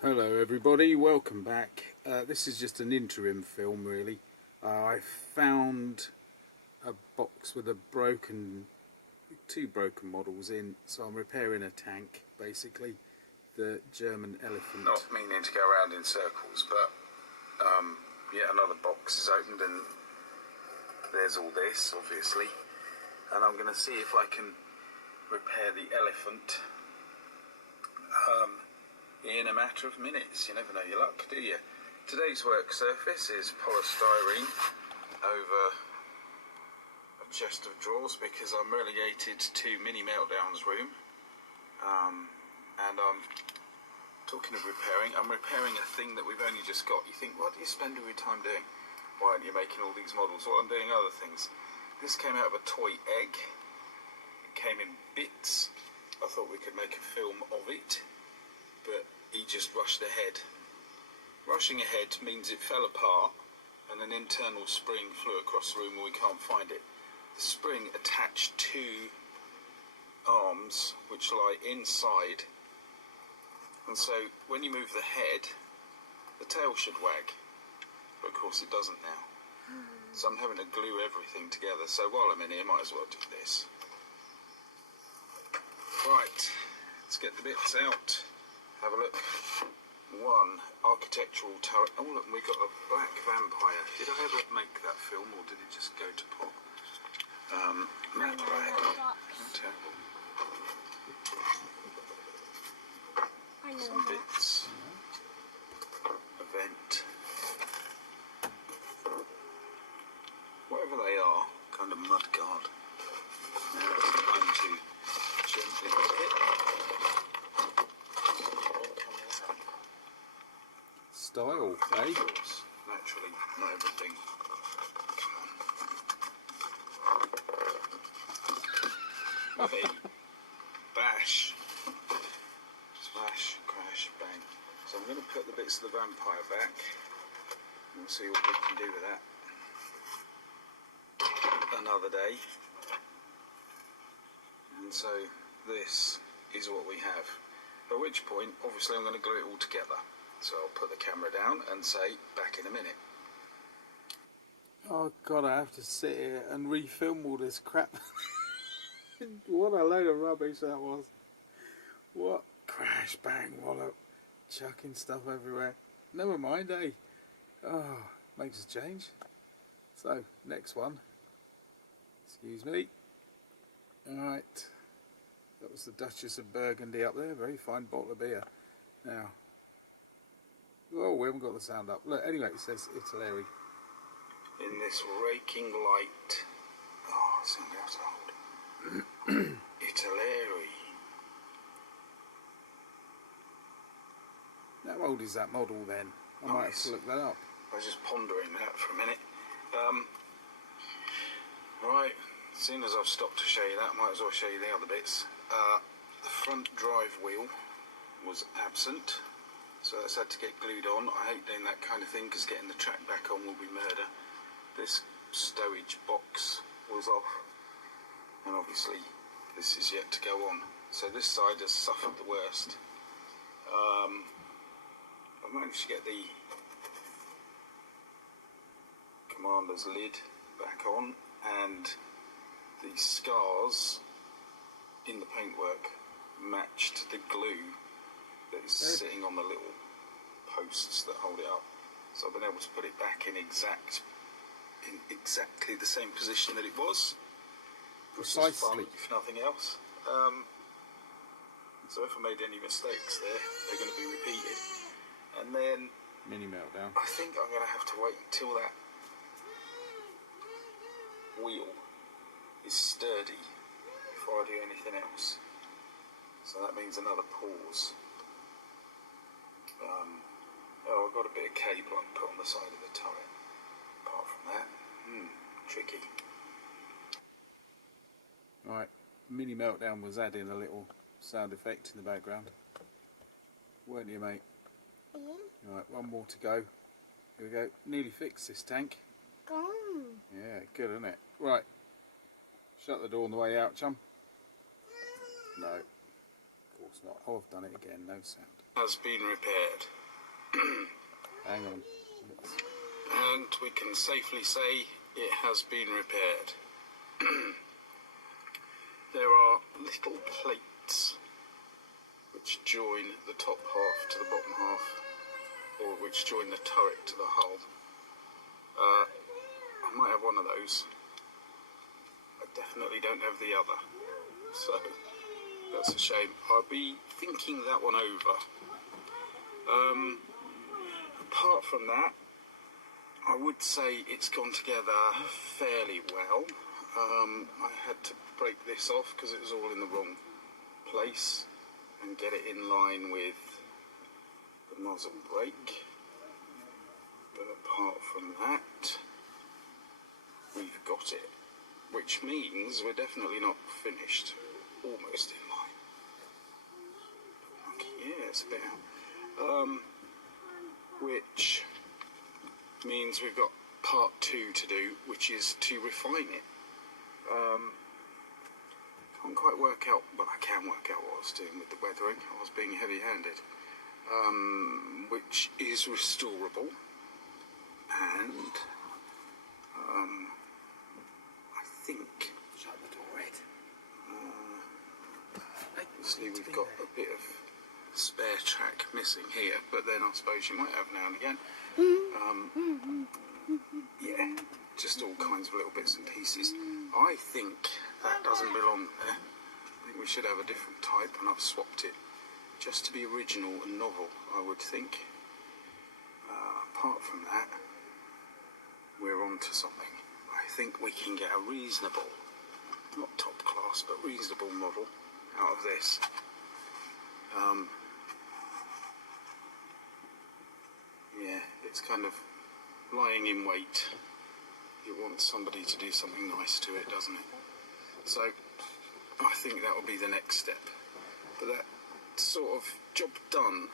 Hello everybody, welcome back. This is just an interim film really. I found a box with two broken models in, so I'm repairing a tank basically, the German Elefant. Not meaning to go around in circles, but yet another box is opened and there's all this obviously, and I'm going to see if I can repair the Elefant in a matter of minutes. You never know your luck, do you? Today's work surface is polystyrene over a chest of drawers because I'm relegated to Minimeltdown's room, and I'm talking of repairing. I'm repairing a thing that we've only just got. You think, what do you spend all your time doing? Why aren't you making all these models? Well, I'm doing other things. This came out of a toy egg. It came in bits. I thought we could make a film of it, but he just rushed ahead. Rushing ahead means it fell apart and an internal spring flew across the room and we can't find it. The spring attached two arms which lie inside, and so when you move the head, the tail should wag, but of course it doesn't now. So I'm having to glue everything together, so while I'm in here might as well do this. Right, let's get the bits out. Have a look. One, architectural turret. Oh look, we got a black vampire. Did I ever make that film or did it just go to pot? Matte black. Terrible. Some bits. A vent. Whatever they are, kind of mud guard. Now it's time to gently hit it. Style, eh? Naturally, not everything. Come on. Hey, bash. Smash, crash, bang. So I'm going to put the bits of the vampire back. And we'll see what we can do with that. Another day. And so this is what we have. At which point, obviously I'm going to glue it all together. So I'll put the camera down and say, back in a minute. Oh god, I have to sit here and refilm all this crap. What a load of rubbish that was. What? Crash, bang, wallop. Chucking stuff everywhere. Never mind, eh? Oh, makes a change. So, next one. Excuse me. Alright. That was the Duchess of Burgundy up there. Very fine bottle of beer. Now. Oh, we haven't got the sound up. Look, anyway, it says Italaeri. In this raking light. Oh, it sounds old. Italaeri. How old is that model then? I might have to look that up. I was just pondering that for a minute. Right, as soon as I've stopped to show you that, I might as well show you the other bits. The front drive wheel was absent, so that's had to get glued on. I hate doing that kind of thing because getting the track back on will be murder. This stowage box was off, and obviously this is yet to go on. So this side has suffered the worst. I managed to get the commander's lid back on, and the scars in the paintwork matched the glue that is sitting on the little posts that hold it up. So I've been able to put it back in exactly the same position that it was. Precisely. Fun, if nothing else. So if I made any mistakes there, they're going to be repeated. And then Minimeltdown. I think I'm going to have to wait until that wheel is sturdy before I do anything else. So that means another pause. Oh, I've got a bit of cable I can put on the side of the turret. Apart from that, tricky. Right, Minimeltdown was adding a little sound effect in the background. Weren't you, mate? Right, one more to go. Here we go. Nearly fixed this tank. Yeah, good, isn't it? Right. Shut the door on the way out, chum. No. Of course not. Oh, I've done it again. No sound. has been repaired. Hang on. And we can safely say it has been repaired. There are little plates which join the top half to the bottom half, or which join the turret to the hull. I might have one of those. I definitely don't have the other, so that's a shame. I'll be thinking that one over. Apart from that, I would say it's gone together fairly well. I had to break this off because it was all in the wrong place and get it in line with the muzzle brake. But apart from that, we've got it, which means we're definitely not finished. Almost in line. Okay, yeah, it's a bit out. Which means we've got part 2 to do, which is to refine it. Can't quite work out, well, I can work out what I was doing with the weathering. I was being heavy-handed. Which is restorable, and I think, Shut the door, Ed. obviously we've got a bit of spare track missing here, but then I suppose you might have now and again. Yeah, just all kinds of little bits and pieces. I think that doesn't belong there. I think we should have a different type, and I've swapped it just to be original and novel, I would think. Apart from that, we're on to something. I think we can get a reasonable, not top class, but reasonable model out of this. Yeah, it's kind of lying in wait. It wants somebody to do something nice to it, doesn't it? So, I think that will be the next step. But that sort of job done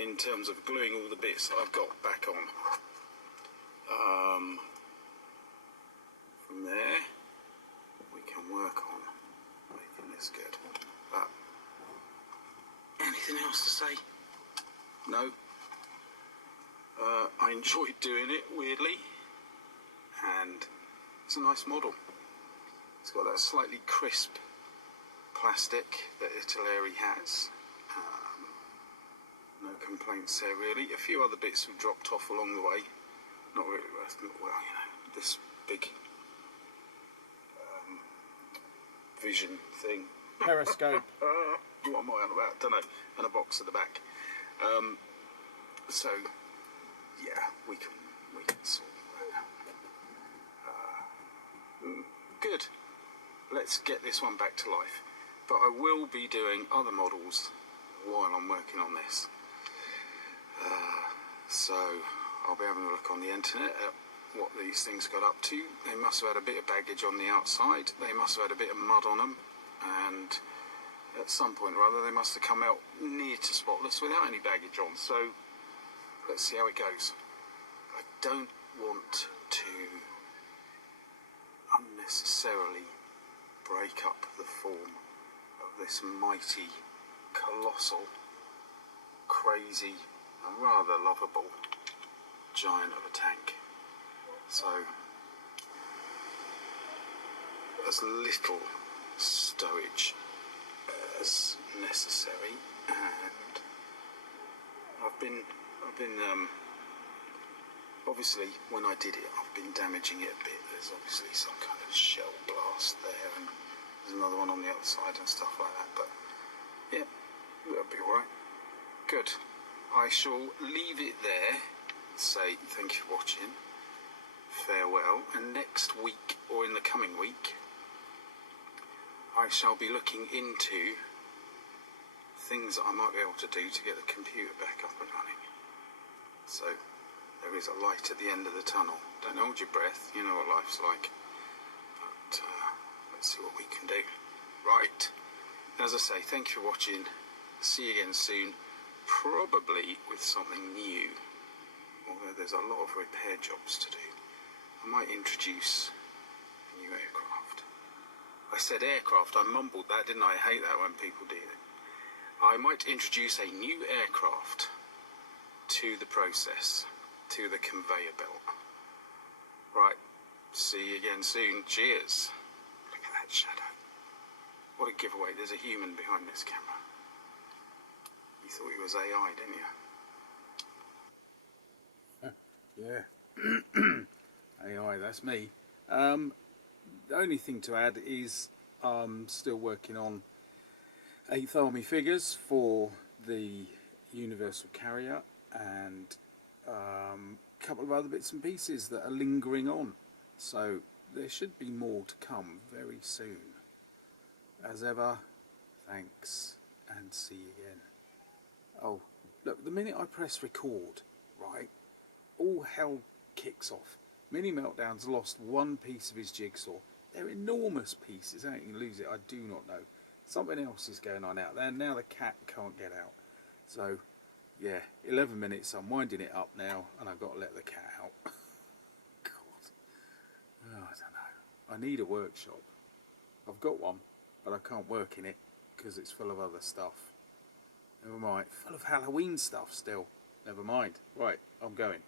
in terms of gluing all the bits that I've got back on. From there, we can work on making this good. But, anything else to say? No. I enjoyed doing it, weirdly, and it's a nice model. It's got that slightly crisp plastic that Italaeri has. No complaints there, really. A few other bits have dropped off along the way. Not really worth, well, you know, this big vision thing. Periscope. What am I on about? Don't know. And a box at the back. So, yeah, we can sort that out. Good. Let's get this one back to life. But I will be doing other models while I'm working on this. So I'll be having a look on the internet at what these things got up to. They must have had a bit of baggage on the outside. They must have had a bit of mud on them. And at some point or other, they must have come out near to spotless without any baggage on. So let's see how it goes. I don't want to unnecessarily break up the form of this mighty, colossal, crazy, and rather lovable giant of a tank. So, as little stowage as necessary, and I've been obviously when I did it, I've been damaging it a bit. There's obviously some kind of shell blast there, and there's another one on the other side and stuff like that, but yeah, that'll be alright. Good. I shall leave it there, say thank you for watching, farewell, and next week, or in the coming week, I shall be looking into things that I might be able to do to get the computer back up and running. So, there is a light at the end of the tunnel. Don't hold your breath, you know what life's like. But, let's see what we can do. Right. As I say, thank you for watching. See you again soon. Probably with something new. Although there's a lot of repair jobs to do. I might introduce a new aircraft. I said aircraft, I mumbled that, didn't I? I hate that when people do it. I might introduce a new aircraft to the process, to the conveyor belt. Right, see you again soon. Cheers. Look at that shadow. What a giveaway. There's a human behind this camera. You thought he was AI, didn't you? Yeah. AI, that's me. The only thing to add is I'm still working on 8th Army figures for the Universal Carrier, and a couple of other bits and pieces that are lingering on. So there should be more to come very soon. As ever, thanks and see you again. Oh, look, the minute I press record, right, all hell kicks off. Minimeltdown's lost one piece of his jigsaw. They're enormous pieces. How you can lose it, I do not know. Something else is going on out there. Now the cat can't get out. So, yeah, 11 minutes. I'm winding it up now, and I've got to let the cat out. God. Oh, I don't know. I need a workshop. I've got one, but I can't work in it because it's full of other stuff. Never mind. Full of Halloween stuff still. Never mind. Right, I'm going.